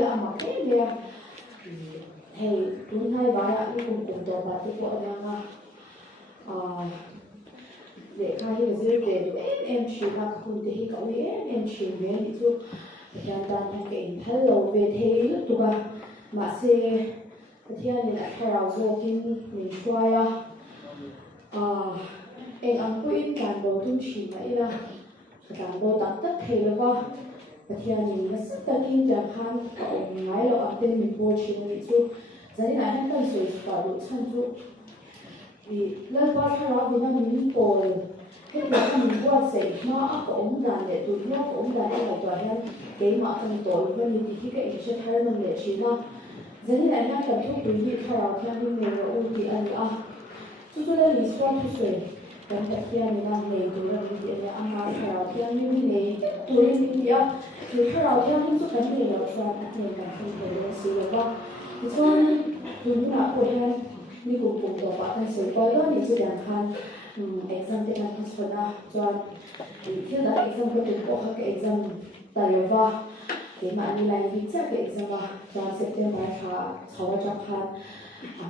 ama kaya hey tunay ba ni kung to ba ti ko nga để khai hiểu dễ về em chỉ là không thể cậu em chỉ về thì chú hiện tại là cái hello về thế lúc tụi ba mà xe thì anh lại khai đầu rồi kinh mình xoay em ăn quên cán bộ thông chỉ vậy là cán bộ tập tất thể là vào thì anh nó rất là kinh chẳng hạn cậu ngay là ở bên mình vô chuyện này chú giờ này anh đang sử dụng bảo độ chân chú vì lần qua khai đầu thì nó mình bồi cái việc mình qua sẽ nó có ổn định để tụi nó có ổn định để tụi nó cái mà thành tội với mình thì cái sẽ thay mình để chỉ nó giờ này anh cần thuốc tụi đi khai đầu theo những người ưu tiên anh chú đây là xoan chú sợi dan kasihan dengan media media amal yang ini tulis dia kalau dia untuk kan dia lakukan dengan dengan siapa soalnya dulu nak punya ni buku apa kan sebab ni sedangkan exam dengan sekolah soal itu dah exam betul ke exam tayarwa cái mà anh lại viết ra cái exam cho September sau Japan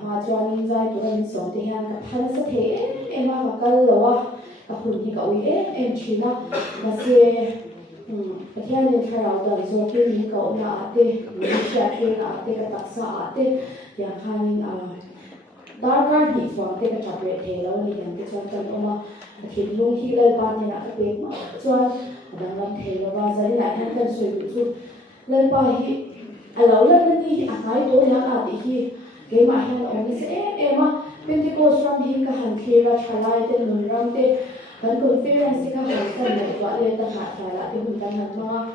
mà cho anh ra tụi anh sống thì hàng các thân sẽ thế em mà cái lúa cácหุ่นที่cậu em chỉ là mà xe cái theo những cái nào đó rồi cái những cậu là thế những cái thế là thế cái đặc sắc thếอย่างhàng dark thì so thế cái chập về thếแล้วนี่อย่างที่ชอบกันเอามาทิ้งลงที่เลยบ้านเนี่ยก็เป็นส่วนดังนั้นเทแล้วว่าจะได้หลายท่านกันสวยสุดเลยไปเราเล่นที่อาศัยตัวอย่างอาทิตย์cái mà hiện ở đây sẽ em á Pentecost ram hi ka han khira thalai te nun ram te kan conference ka han kan nei wa le ta ha thala te hun kan han ma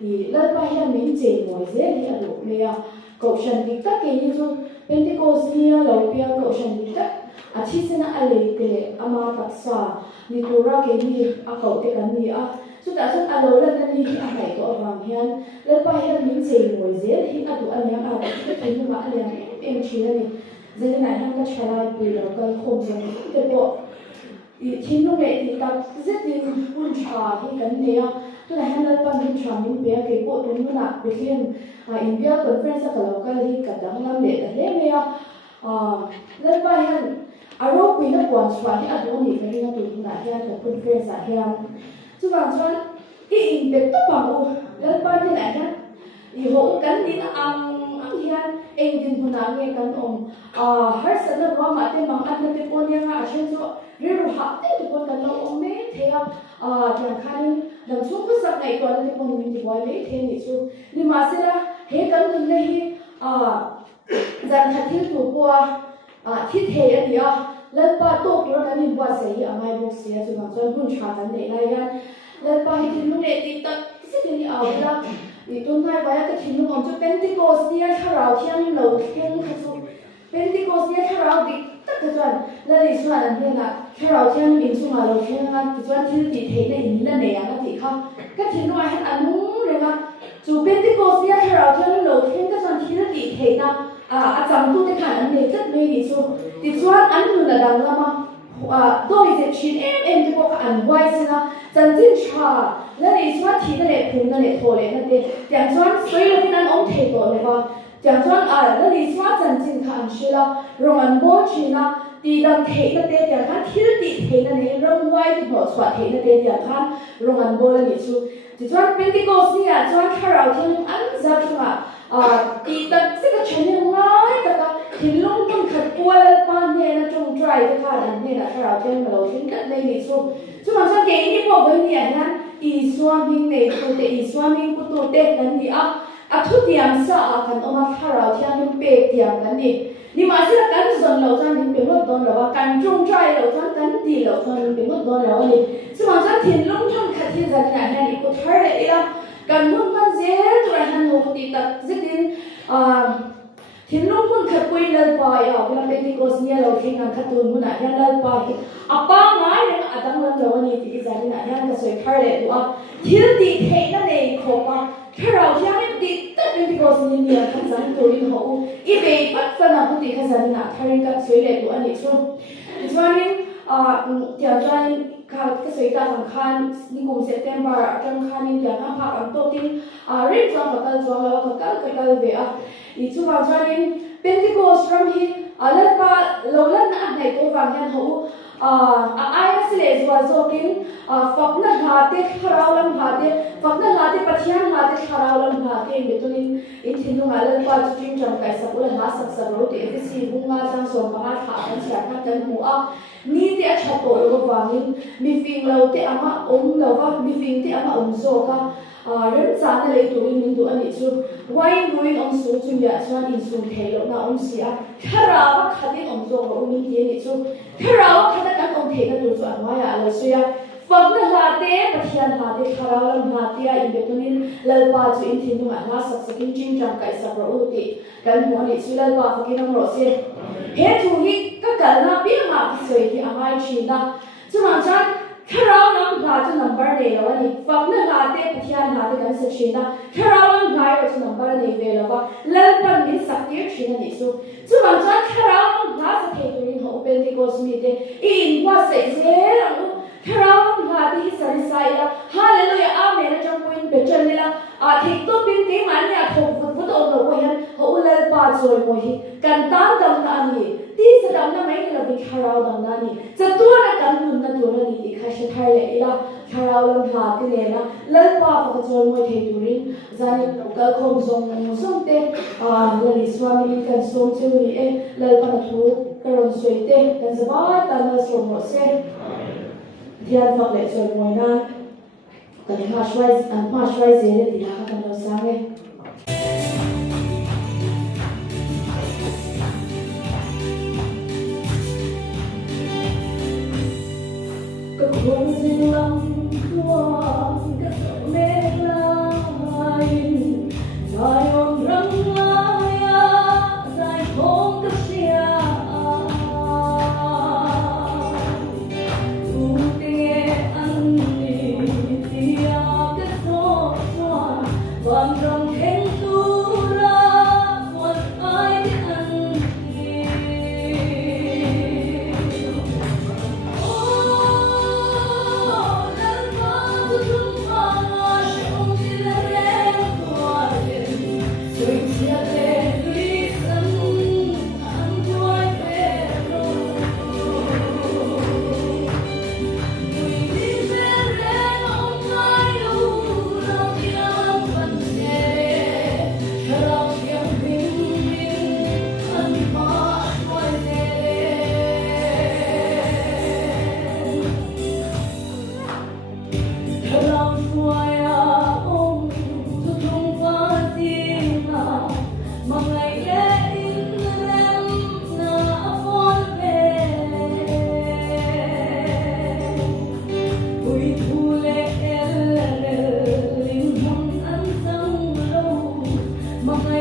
thì lần ba hian min che moi ze ni adu me ya ko shan dik ta ke ni chu Pentecost ni lo pia ko shan dik ta a chi sena ale te ama taksa ni tura ke ni a ko te kan ni a chu ta san alo lan ni a hai to awang hian lần ba hian min che moi ze hi adu aniang a te ke ni ma aniang em chỉ là giờ này hắn có trả lời vì là cái không giống cái bộ thì lúc này thì ta rất là buồn trà thì cái này tôi là hắn là ban buồn trà những bé cái bộ tôi nó nạp về riêng in bé conference cả lâu cái thì cả đám làm lễ là thế này lần ba hắn ở đâu bị nó buồn trà thì ở đâu thì cái nó tụi nó là cái conference là hắn chứ còn cho cái in bé tất bằng lần ba thì lại hắn thì hộ cái gì nó hian engin huna nge kan har sana ro ma te mang an te pon ya nga ashen so ri ro ha te pon kan lo me the yang khan dam chu ku sak nai to te pon min ti boy le the ni chu ni ma se la he kan nun le hi zan kha thil tu kwa thi the ya dia lan pa to ro kan ni wa se hi amai bo se chu ma chon hun cha kan nei lai yan lan pa hi tin lu ne ti ta se ni a la thì tôi nói vậy cái chuyện nó cho Pentecost nia thà rào thiên lâu thiên thật sự Pentecost nia thà rào thì tất cả chuyện là lý do là thế nào thà rào thiên mình chung là lâu thiên là thì chuyện thiên thì thế này là này cái gì không cái chuyện nó hay ăn uống rồi mà dù Pentecost nia thà rào thiên lâu thiên cái chuyện thiên thì thế nào chẳng tôi cái khả năng này rất mấy lý do thì chuyện ăn luôn là đằng lắm mà tôi sẽ chuyện em thì có ăn quay xem nào chân chính chaนั่นเองส่วนที่นั่นเองคุณนั่นเองโทรเลยนั่นเองอย่างส่วนสวยเลยที่นั่นองค์เทโตเลยว่าอย่างส่วนนั่นเองส่วนจันจินขันชิลาโรงงานโบชินะตีดังเทนั่นเองอย่างนั้นที่ตีเทนั่นเองเริ่มไหวที่หัวสวดเทนั่นเองอย่างนั้นโรงงานโบนั่นเองชูที่ส่วนเป็นที่โกสเนี่ยส่วนคาราที่อันจับชัวตีดังสิ่งที่ฉันยังง่ายแต่ก็ที่ลงมันขัดตัวแล้วปานเนี่ยนะจงใจจะขาดอันเนี่ยนะคาราที่มันเราทิ้งกันในนี้ชูช่วงสังเกตที่บอกไว้เนี่ยนะอีสวามิงในตัวเตอีสวามิงกุตัวเตกันนี่ทุกอย่างสะอาดกันออกมาถ้าเราที่นั่นเปย์อย่างกันนี่มาสิละกันส่วนเราจะนี่เป็นว่าตอนเราว่ากันจงใจเราจะกันดีเราจะนี่เป็นว่าตอนเรานี่สมัยจะถิ่นลงทั้งขัดที่จะเนี่ยนี่ก็เท่าไรละกันมุ่งมันเสียตัวหันหัวตีตัดสิ่งถิ่นลงมันขัดคุยเล่นไปเวลาเป็นที่โกสเนี่ยเราเข่งกันขัดตุนมันเนี่ยเล่นไปป้าไม้เนี่ยอาจจะมันเราเนี่ยที่จะเนี่ยก็สวยเท่าไรตัวที่ตีเทนั่นเองขบว่าถ้าเราที่ไม่ตีตัดเป็นที่โกสเนี่ยขัดสันตัวนี้เขาอีเบย์ปัดฟันเอาผู้ตีขัดสันเนี่ยเท่าไรก็สวยเลยตัวนี้ช่วงนี้ tiểu专cái suy ta thằng khan đi cùng September trong khan đi tiểu khan phạt ẩm tốt tin riêng trong cái cái về ý chú vào cho nên Pentecost from hi lên pa lâu lên này tôi vàng nhân hữu ai đã sẽ là do kinh phật na hà tiết harau lam hà tiết phật na hà tiết pathian hà tiết harau lam hà tiết để tôi in thiên nhung lên pa chú trinh trong cái sắp ulah hà sắc sắc rồi thì cái gì cũng nga sang xuống pa hát thả anh chặt na chân mua ni te a chat to lo wangin mi fing lo te ama lo wa mi fing te ama zo ka ren cha ne le tu in tu ani chu wine ruin on su chu ya chuan in su thei lo na sia thara wa khadin zo ko mi ti ni chu thara wa khada ka kon thei na tu chu anwa ya lo sia phật na ha te pathian ha te thara lam ha te in betonin lalpa chu in thin nu ha sak sakin ching chang kai sa pro uti kan mo ni chu lalpa fakin ro se he thu hi ka kal na pi ma soi hi amai chi na chu ma chan thara lam ha chu number ne lo ani phật na ha te pathian ha te kan se chi na thara lam ha ro chu number ne ve lo ba lalpa ni sak ti chi na ni chu ma chan thara lam ha sa the tu ni ho Pentecost mi te in wa se se lo Tharawan hati hi sarisai la hallelujah amen trong quên bể chân đi la thì tôi bin tiếng anh nhà thuộc vượt vượt ổn độ quay hắn họ lên ba rồi mồi hi cần tám đồng na ani tí sẽ đồng na mấy là bị kharao đồng na aniจะตัวนะกันหุ่นนะตัวนะนี่ที่ใครจะทายเลยละkharao lâm hà cái này na lên ba phải rồi mồi thì tụi rin ra đi cái không dùng dùng tê là đi swami cần dùng chơi đi lên ba là thu cái rồi suy tê cần sẽ ba ta là dùng một xe Diyan phật lệ rồi ngồi na cái hoa xoay dễ để thì là các bạn sáng nghe các con riêng lòng hoa các dòng mê lai dài ôm răng lai dài không các xia Mọi